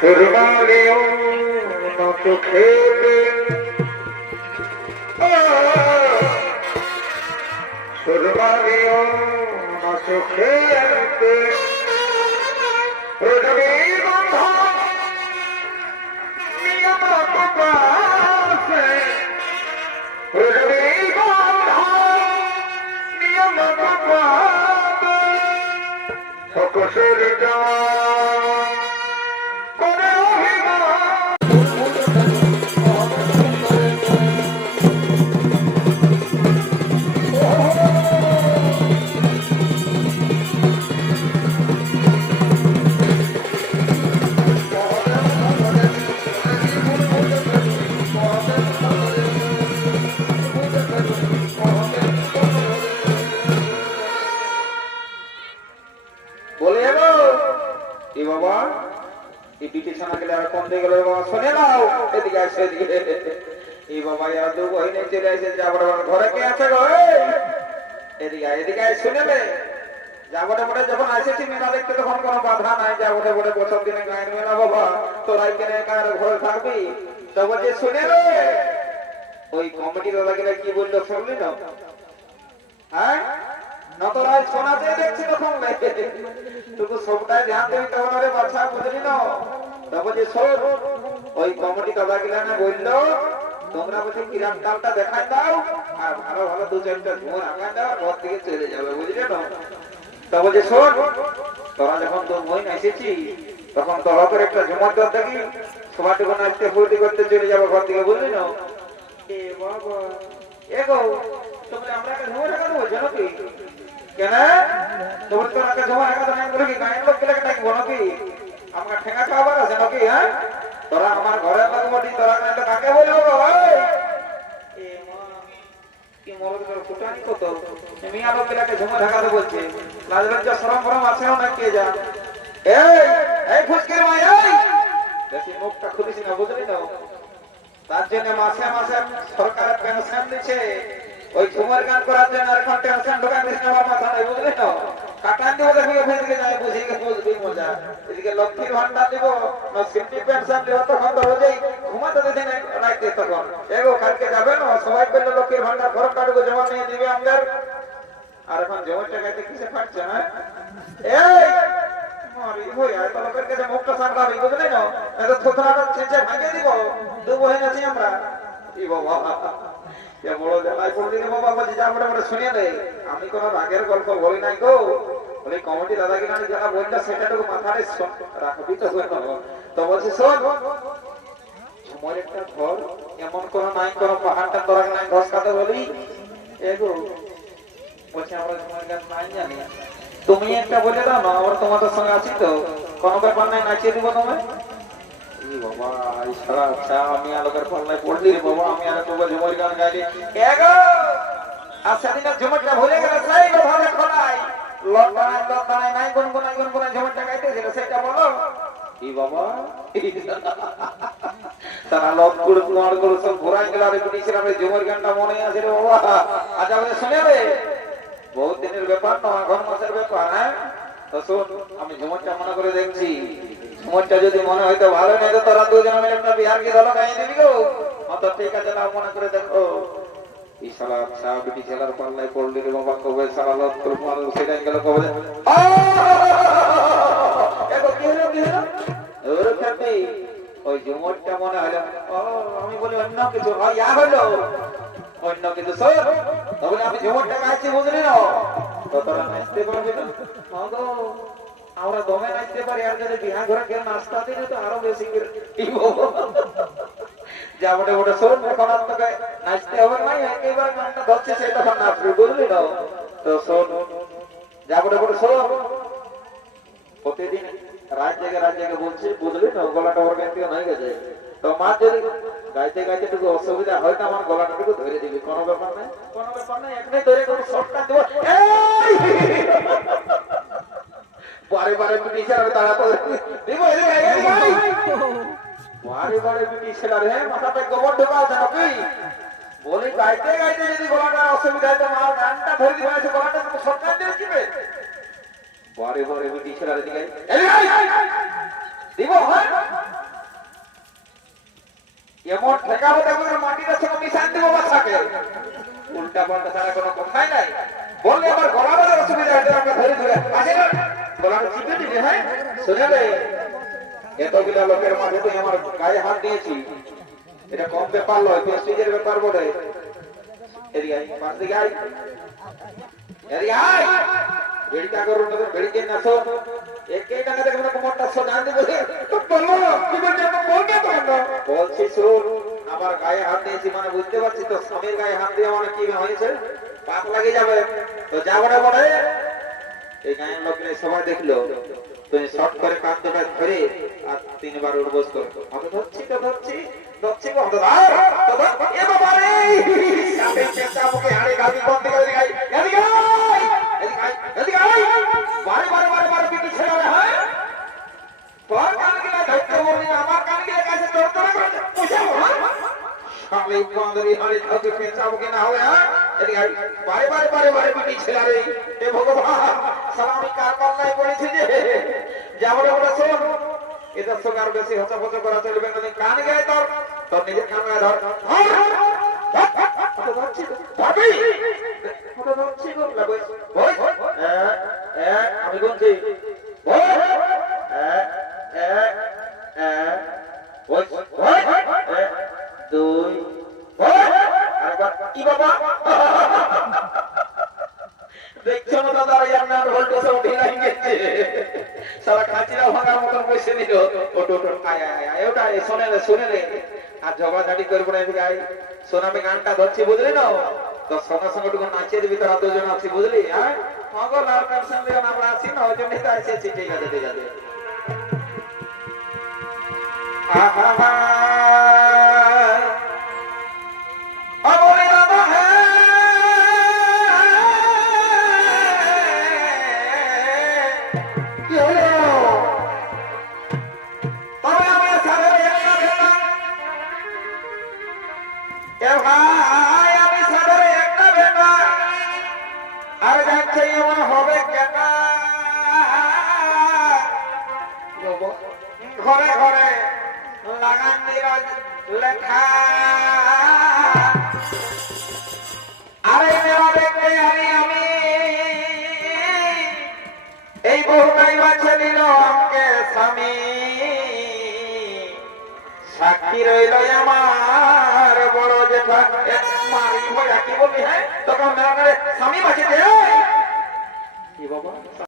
সুরমালেও নত খেতে সুরমালেও নত খেতে রজনীর গন্ধ নিয়মত পাশে রজনীর গন্ধ নিয়মত পাশে সকসের যাওয়া যখন আসেছি মেলা দেখতে তখন কোনো বাধা নাই, যা বটে বটে বছর দিনে গায়ের মেলা বাবা তোরাই কেনে কার ঘরে থাকবি। তো বলছে শুনে রে ওই কমিটি দাদা গেলে কি বললো শুনলি না? হ্যাঁ নতরাই শোনাতে দেখছি তখন তুই সবটাই ধ্যান দেবি তখন রে বাচ্চা বুঝলি না? তো বলছে শোন ওই কমিটি দাদা গেলে না বললো তোমরা বলছে কিরাম কালটা দেখাই দাও আর ভালো ভালো দু চারটা ঝুমুর আঁকা দাও ঘর থেকে চলে যাবে বুঝলি না? তো বলছে শোন তোরা যখন তোর বই এসেছি তখন তোর করে একটা ঝুমুর দর দেখি সবাইটুকু নাচতে ফুর্তি করতে চলে যাবো ঘর থেকে বুঝলি না? এ বাবা এগো তোমরা আমরা একটা ঝুমুর আঁকা দেবো জানো কি? কেন তোর তোর একটা ঝুমুর আঁকা দেবো বলে কি গায়ের লোক গেলে ডাকবো নাকি? আমার ঠেঙা খাবার আছে নাকি? হ্যাঁ তোরা আমার ঘরে লাগবো তোরা কাকে বলবো? তার জন্য মাসে মাসে সরকারের পেনশন দিচ্ছে ওই ঝুমার গান করার জন্য আর এখন টেনশন ঢোকান দিচ্ছে আমার মাথা নাই বুঝলি না? কাটান দিব দেখবি ফেসকে যাই বুঝি বুঝবি মজা। এদিকে লক্ষ্মীর ভান্ডার দিব না সিটি পেনশন দিব তখন তো হয়েই ঘুমাতে দিদি রাখতে তখন এগো কালকে যাবে না সবাই বললে লক্ষ্মীর ভান্ডার খরচ কাটবো জমা নিয়ে দিবে আমাদের। আর এখন জমার টাকাতে কিসে ফাটছে না? এই মারি হই আর তো লোকের কাছে মুখটা সামলাবি বুঝলি না? এত থোতরাটা ছেঁচে ভাঙে দিব দু বহিন আছি আমরা। ই বাবা এ বড় জ্বালায় পড়ে দিলে বাবা বলছি যা মোটামুটি শুনিয়ে দেয় আমি কোনো রাগের গল্প বলি নাই গো। বলে কমিটি দাদাকে না যারা বললো সেটাটুকু মাথায় রাখবি তো। তো বলছি শোন ঝুমার একটা ঘর এমন কোন নাই কোন পাহাড়টা তোরা নাই ঘর কাতে বলি এগো বলছি আমরা ঝুমার গাছ নাই জানি তুমি একটা বলে দাও না আবার তোমাদের সঙ্গে আছি তো কোনো ব্যাপার নাই নাচিয়ে দিব তোমায়। বাবা এই সারা আচ্ছা আমি আলোকের পাল্লায় পড়লি রে বাবা আমি আর তোকে ঝুমার গান গাইলি এগো আর সেদিনের ঝুমারটা ভুলে গেলে সেই ভাবে খোলাই লড়াই নাই গুনগুনাই ঝুমারটা গাইতেছিল সেটা বলো। কি বাবা তারা লব করে তোমার করে সব ঘোরাই গেল আর শুনেছিলাম ঝুমার গানটা মনে আছে রে বাবা। আচ্ছা বলে শুনে রে বহুত দিনের ব্যাপার না ঘর মাসের ব্যাপার। হ্যাঁ তো শোন আমি ঝুমারটা মনে করে দেখছি ঝুমারটা যদি মনে হয়তো ভালো নেই তো তোরা দুজন মিলে একটা বিহারকে দল গাইয়ে দিবি গো। অত ঠিক আছে না মনে করে দেখো এই শালা আচ্ছা বিটি ছেলার পাল্লায় পড়লি রে বাবা কবে শালা লব করে মারল সেটাই গেল কবে ওই ঝুমরটা মনে হলো আমি বলি অন্য কিছু ইয়া হলো অন্য কিছু তবে আমি ঝুমরটা গাইছি বুঝলি না? তো তোরা নাচতে পারবি না? আমরা দমে নাচতে পারি আর যদি বিহা ঘরে কেউ নাচতে দিলে তো আরো বেশি যা বটে বটে শোন এখন আর তোকে নাচতে হবে না একেবারে গানটা ধরছে সে তখন নাচবি বুঝলি না? তো শোন যা বটে বটে শোন প্রতিদিন রাত জেগে বলছি বুঝলি না গলাটা ওর গাইতে হয়ে গেছে। তো মা যদি গাইতে গাইতে টুকু অসুবিধা হয় তো আমার গলাটাটুকু ধরে দিবি কোনো ব্যাপার নাই এখানে ধরে কোনো শর্টটা দেবো বারে বারে পিটি ছেড়ে তাড়াতাড়ি দিব বারে বারে পিটি ছেড়ে রে মাথাতে গোবর ঢোকাও নাকি বলি গাইতে গাইতে যদি গলাটা অসুবিধা হয় তো আমার গানটা ধরে দিবে আছে গলাটা তুমি শর্টকাট দিয়ে দিবে বারে বারে পিটি ছেড়ে দিকে দিব হয় এমন ঠেকাবো দেখো মাটির সঙ্গে মিশান দেবো বাচ্চাকে উল্টা পাল্টা ছাড়া কোনো কথাই নাই বললে আমার গলা বাজার অসুবিধা হচ্ছে আমরা ধরে ধরে আসে না গলাটা চিপে দিবি হ্যাঁ শুনে রে এতগুলা লোকের মাঝে তুই আমার গায়ে হাত দিয়েছি এটা কম ব্যাপার নয় প্রেস্টিজের ব্যাপার বলে এদিকে আয় পাশ দিকে আয় এদিকে আয় বেড়িটা করুন বেড়িকে নাচো একেই টাকা দেখবেন কোমরটা সোজান দিব তো বলো কি বলছো বলবে তো বলছি শুন আমার গায়ে হাত দিয়েছি মানে বুঝতে পারছি তো স্বামীর গায়ে হাত দিয়ে মানে কি হয়েছে পাপ লাগে যাবে তো যাবো না বলে এই গায়ের লোক সবাই দেখলো তুমি শর্ট করে কাঁধটা ধরে আর 3 বার উঠবস করো অত ধরছি তো ধরছি ধরছি গো অত ধর তো ধর এ বাবা রে সাথে চেষ্টা মুখে হাড়ে গাবি বন্ধ করে দিই এদিকে আয় এদিকে আয় বারে বারে বারে বারে বিটি ছেড়ে হ্যাঁ তোর কান গিলা ধরতে বলি আমার কান গিলা কাছে তোর তোর করে পুষাবো সামনে বাঁদরি হাড়ে খাতে পেঁচা মুখে না হবে হ্যাঁ এদিকে আয় বারে বারে বারে বারে বিটি ছেড়ে রে এ ভগবান সালামি কার পাল্লায় পড়েছে যে যেমন বলে শোন এটার সঙ্গে আর বেশি হচা করা চলবে না কান গায়ে তোর তোর নিজের কান গায়ে ধর আমি বলছি দুই কি বাবা দেখছো না দাদা আমার ভোল্টেজ উঠে নাই গেছে সারা কাঁচিরা ভাঙার মতন বসে নিল ওটো ওটো আয় আয় আয় ওটা শুনে রে আর ঝগড়াঝাটি করবো না এদিকে আয় শোন আমি গানটা ধরছি বুঝলি না তো সঙ্গে সঙ্গে একটু নাচিয়ে দিবি তোরা দুজন আছি বুঝলি হ্যাঁ মগল আর টেনশন লিও না আমরা আছি না ওই জন্যই তো এসেছি ঠিক আছে ঠিক আছে আহা ঘরে ঘরে লাগান দিরা লেখা আরে মেলা দেখতে আমি এই বহুটাই বাছে নিল আমাকে স্বামী সাক্ষী রইল আমার বড় জেঠা মারি হয়ে কি বলবি হ্যাঁ তখন মেলা স্বামী বাঁচিতে কি বাবা